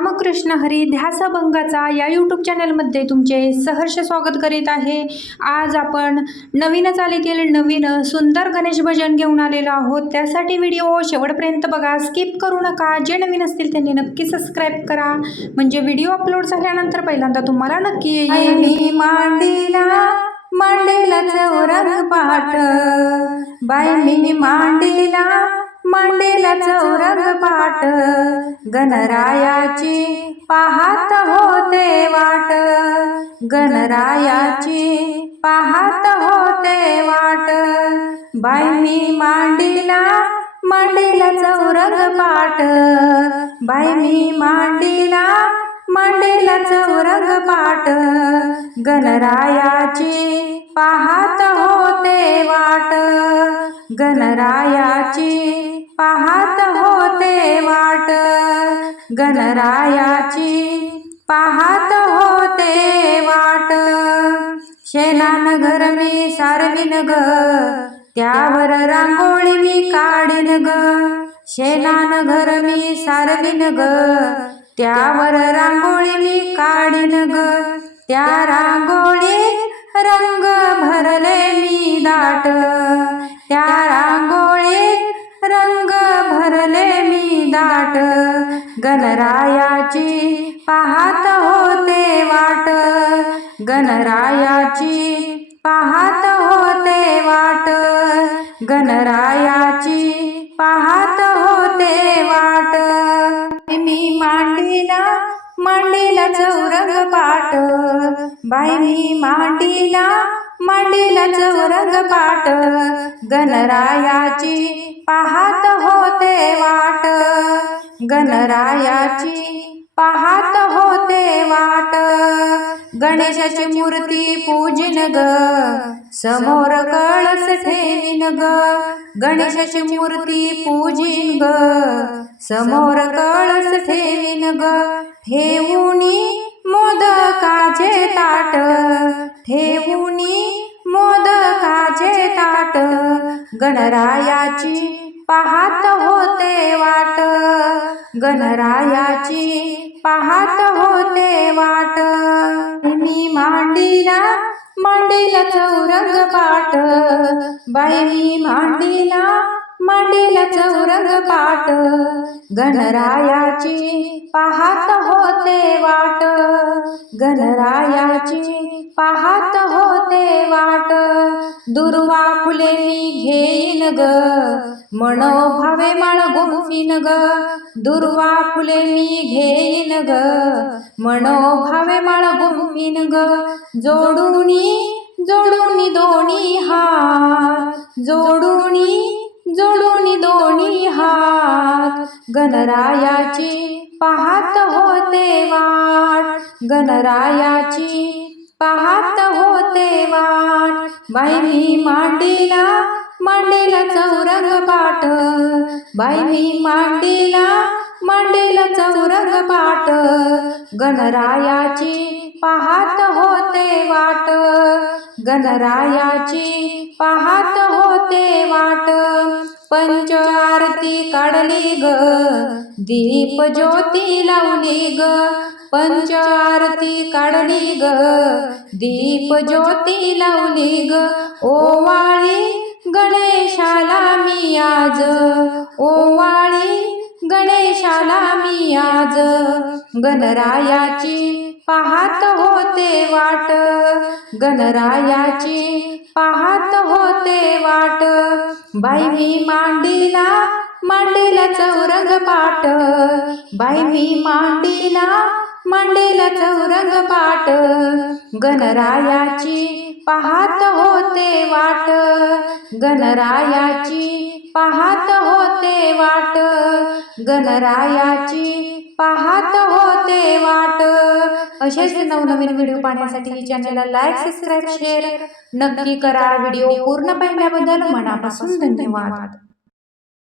रामकृष्ण हरी ध्यासभंगाचा या यूट्यूब चॅनलमध्ये तुमचे सहर्ष स्वागत करीत आहे. आज आपण नवीन चालीतील नवीन सुंदर गणेश भजन घेऊन आलेलो आहोत. त्यासाठी व्हिडिओ शेवटपर्यंत बघा. स्किप करू नका. जे नवीन असतील त्यांनी नक्की सबस्क्राईब करा. म्हणजे व्हिडिओ अपलोड झाल्यानंतर पहिल्यांदा तुम्हाला नक्की येईल. मांडीला चौरंग पाठ मी मांडीला मांडेला चौरंग पाट गणरायाची पाहात होते वाट. गणरायाची पाहात होते वाट. बाई मी मांडीला मांडीला चौरंग पाट बाई मी मांडीला मांडीला चौरंग पाट गणरायाची पाहात होते वाट. गणरायाची पाहत होते वाट. गणरायाची पाहत होते वाट. शेलान घर मी सारविन ग. त्यावर रांगोळी मी काढीन ग. शेलान घर मी सारविन ग. त्यावर रांगोळी मी काढीन ग. त्या रांगोळी रंग भरले मी दाट. गणरायाची पाहात होते वाट. गणरायाची पाहात होते वाट. गणरायाची पाहात होते वाट. मी मांडीला मांडीला चौरंग पाट बाई मी मांडीला मांडीला चौरंग पाट गणरायाची पाहात होते वाट. गणरायाची पाहत होते वाट. गणेशाची मूर्ती पूजिन ग. समोर कळस ठेवीन ग. गणेशाची मूर्ती पूजिन ग. समोर कळस ठेवीन ग. ठेवूनी मोदकाचे ताट. ठेवूनी मोदकाचे ताट. गणरायाची पाहात होते वाट. गणरायाची पाहत होते वाट. मी मांडीला मांडीला चौरंग पाट बाई मी मांडीला मांडीला चौरंग पाट गणरायाची पाहात होते वाट. गणरायाची पाहात होते वाट. दुर्वा फुले मी घेईन ग. मनोभावे माळ गुंफीन ग दुर्वा फुले मी घेईन ग मनोभावे माळ गुंफीन ग जोडुनी जोडुनी दोन्ही हात. जोडुनी जोडुनी दोन्ही हात. गणरायाची पाहत होते वाट. गणरायाची पाहत होते वाट. बाई मी माट पाट बाई मी मांडीला मांडीला चौरंग पाठ. गणरायाची पाहत होते वाट. गणरायाची पाहत होते वाट. पंच आरती काढली ग. दीप ज्योती लावली ग. पंच आरती काढली ग. दीप ज्योती लावली ग. ओवाळी गणेशाला मी आज. ओवाळी गणेशाला मी आज. गणरायाची पाहात होते वाट. गणरायाची पाहात होते वाट. बाई मी मांडीला मांडीला चौरंग पाट बाई मी मांडीला मांडीला चौरंग पाट गणरायाची पाहत होते वाट. गणरायाची पाहत होते वाट. गणरायाची पाहात होते वाट. असेच नवनवीन व्हिडिओ पाहण्यासाठी चॅनलला लाईक सबस्क्राईब शेअर नक्की करा. व्हिडिओ पूर्ण पाहिल्याबद्दल मनापासून धन्यवाद.